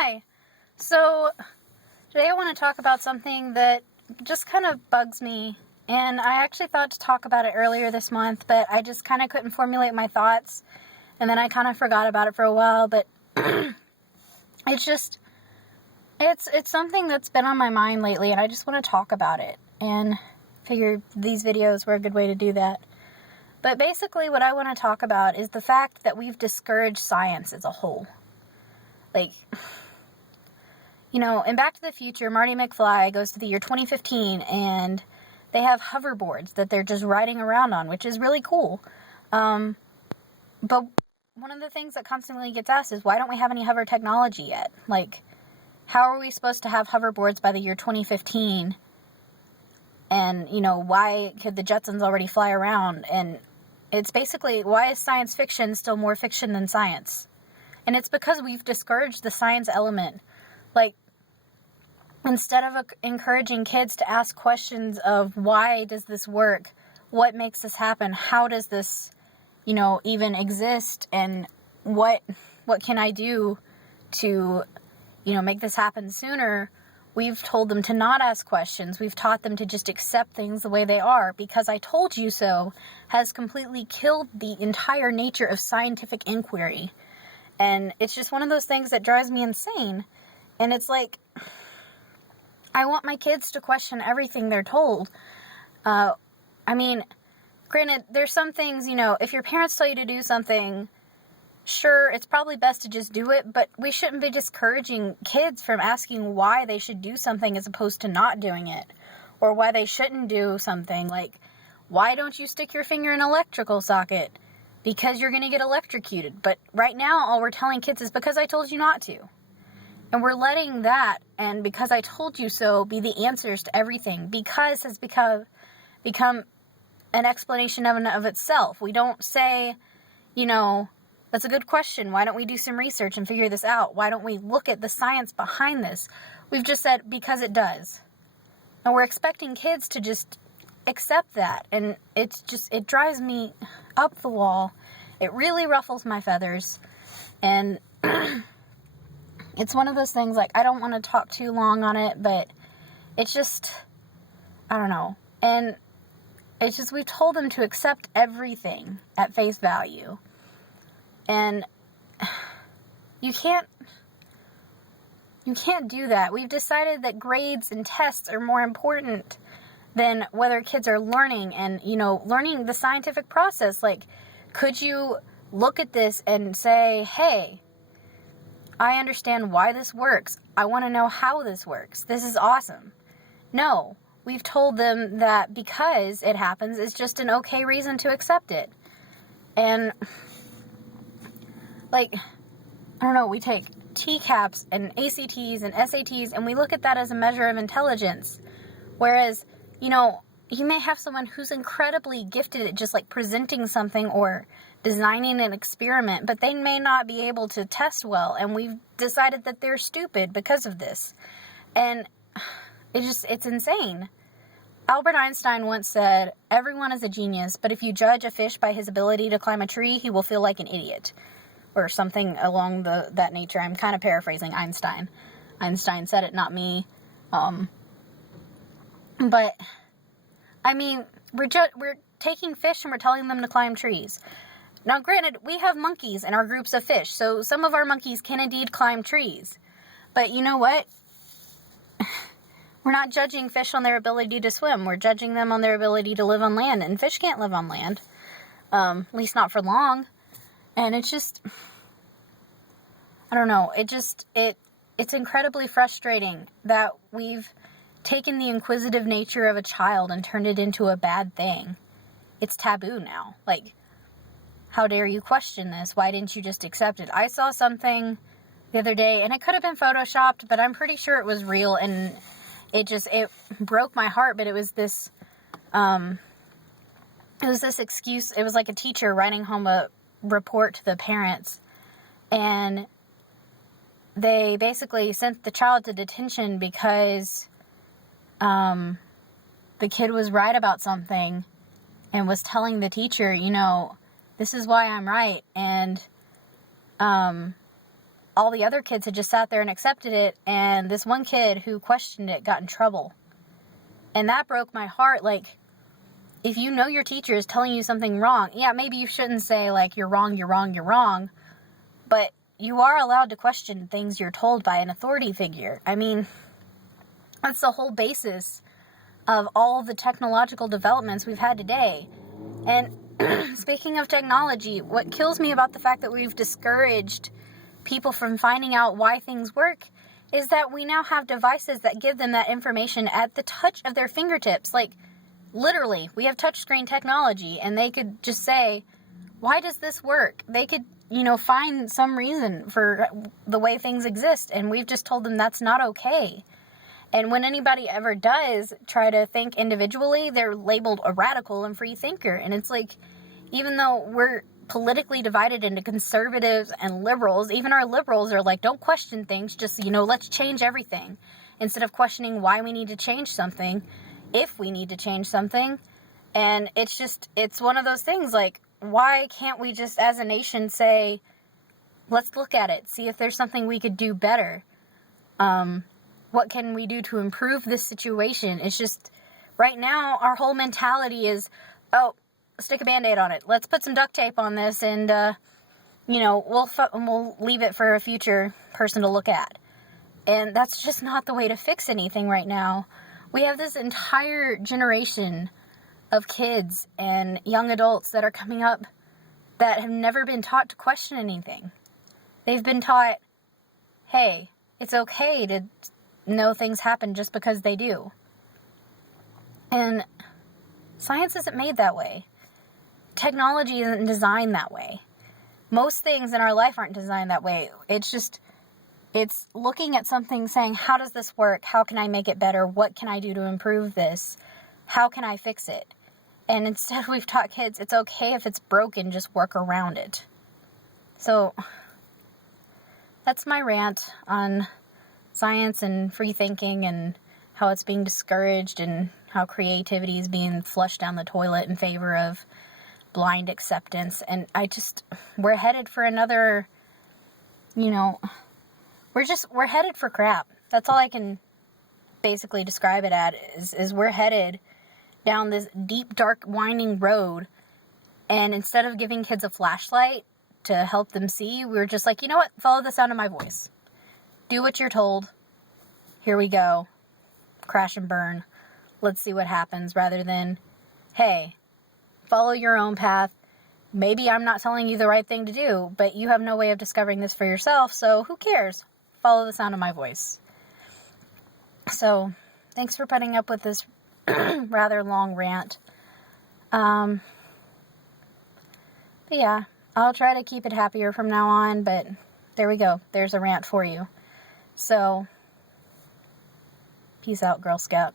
Hi. So today I want to talk about something that just kind of bugs me. And I actually thought to talk about it earlier this month, but I just kind of couldn't formulate my thoughts. And then I kind of forgot about it for a while, but it's something that's been on my mind lately, and I just want to talk about it. And figure these videos were a good way to do that. But basically what I want to talk about is the fact that we've discouraged science as a whole. Like, you know, in Back to the Future, Marty McFly goes to the year 2015, and they have hoverboards that they're just riding around on, which is really cool. But one of the things that constantly gets asked is, why don't we have any hover technology yet? Like, how are we supposed to have hoverboards by the year 2015? And, you know, why could the Jetsons already fly around? And it's basically, why is science fiction still more fiction than science? And it's because we've discouraged the science element. Like, instead of encouraging kids to ask questions of, why does this work? What makes this happen? How does this, you know, even exist? And what can I do to, you know, make this happen sooner? We've told them to not ask questions. We've taught them to just accept things the way they are. Because I told you so has completely killed the entire nature of scientific inquiry. And it's just one of those things that drives me insane. And it's like, I want my kids to question everything they're told. I mean, granted, there's some things, you know, if your parents tell you to do something, sure, it's probably best to just do it, but we shouldn't be discouraging kids from asking why they should do something as opposed to not doing it, or why they shouldn't do something. Like, why don't you stick your finger in an electrical socket? Because you're going to get electrocuted. But right now, all we're telling kids is, because I told you not to. And we're letting that, and because I told you so, be the answers to everything. Because has become an explanation of itself. We don't say, you know, that's a good question. Why don't we do some research and figure this out? Why don't we look at the science behind this? We've just said, because it does. And we're expecting kids to just accept that. And it drives me up the wall. It really ruffles my feathers. And it's one of those things, like, I don't want to talk too long on it, but it's just, I don't know. And it's just, we've told them to accept everything at face value. And you can't do that. We've decided that grades and tests are more important than whether kids are learning and, you know, learning the scientific process. Like, could you look at this and say, hey, I understand why this works. I want to know how this works. This is awesome. No, we've told them that because it happens is just an okay reason to accept it. And, like, I don't know, we take TCAPs and ACTs and SATs and we look at that as a measure of intelligence. Whereas, you know, you may have someone who's incredibly gifted at just, like, presenting something or designing an experiment, but they may not be able to test well, and we've decided that they're stupid because of this. And it's insane. Albert Einstein once said, everyone is a genius, but if you judge a fish by his ability to climb a tree, he will feel like an idiot. Or something along that nature. I'm kind of paraphrasing Einstein. Einstein said it, not me. But, I mean, we're taking fish and we're telling them to climb trees. Now, granted, we have monkeys in our groups of fish, so some of our monkeys can indeed climb trees. But you know what? We're not judging fish on their ability to swim. We're judging them on their ability to live on land, and fish can't live on land. At least not for long. And it's just, I don't know, it's incredibly frustrating that we've taken the inquisitive nature of a child and turned it into a bad thing. It's taboo now. Like, how dare you question this? Why didn't you just accept it? I saw something the other day, and it could have been photoshopped, but I'm pretty sure it was real, and it broke my heart. But it was this excuse. It was like a teacher writing home a report to the parents, and they basically sent the child to detention because the kid was right about something and was telling the teacher, you know, this is why I'm right. And all the other kids had just sat there and accepted it, and this one kid who questioned it got in trouble. And that broke my heart. Like, if you know your teacher is telling you something wrong, yeah, maybe you shouldn't say, like, you're wrong, you're wrong, you're wrong, but you are allowed to question things you're told by an authority figure. I mean, that's the whole basis of all the technological developments we've had today. And speaking of technology, what kills me about the fact that we've discouraged people from finding out why things work is that we now have devices that give them that information at the touch of their fingertips. Like, literally, we have touchscreen technology, and they could just say, why does this work? They could, find some reason for the way things exist, and we've just told them that's not okay. And when anybody ever does try to think individually, they're labeled a radical and free thinker. And it's like, even though we're politically divided into conservatives and liberals, even our liberals are like, don't question things, just, let's change everything. Instead of questioning why we need to change something, if we need to change something. And it's one of those things, like, why can't we just, as a nation, say, let's look at it, see if there's something we could do better. What can we do to improve this situation? It's just, right now, our whole mentality is, oh, stick a Band-Aid on it. Let's put some duct tape on this, and, we'll leave it for a future person to look at. And that's just not the way to fix anything right now. We have this entire generation of kids and young adults that are coming up that have never been taught to question anything. They've been taught, hey, it's okay to know things happen just because they do. And science isn't made that way. Technology isn't designed that way. Most things in our life aren't designed that way. It's looking at something saying, how does this work? How can I make it better? What can I do to improve this? How can I fix it? And instead we've taught kids, it's okay if it's broken, just work around it. So that's my rant on science and free thinking and how it's being discouraged and how creativity is being flushed down the toilet in favor of blind acceptance. And we're headed for another, we're headed for crap. That's all I can basically describe it at, is we're headed down this deep, dark, winding road. And instead of giving kids a flashlight to help them see, we're just like, you know what? Follow the sound of my voice. Do what you're told. Here we go. Crash and burn. Let's see what happens, rather than, hey, follow your own path. Maybe I'm not telling you the right thing to do, but you have no way of discovering this for yourself, so who cares? Follow the sound of my voice. So, thanks for putting up with this rather long rant. But yeah, I'll try to keep it happier from now on, but there we go. There's a rant for you. So, peace out, Girl Scout.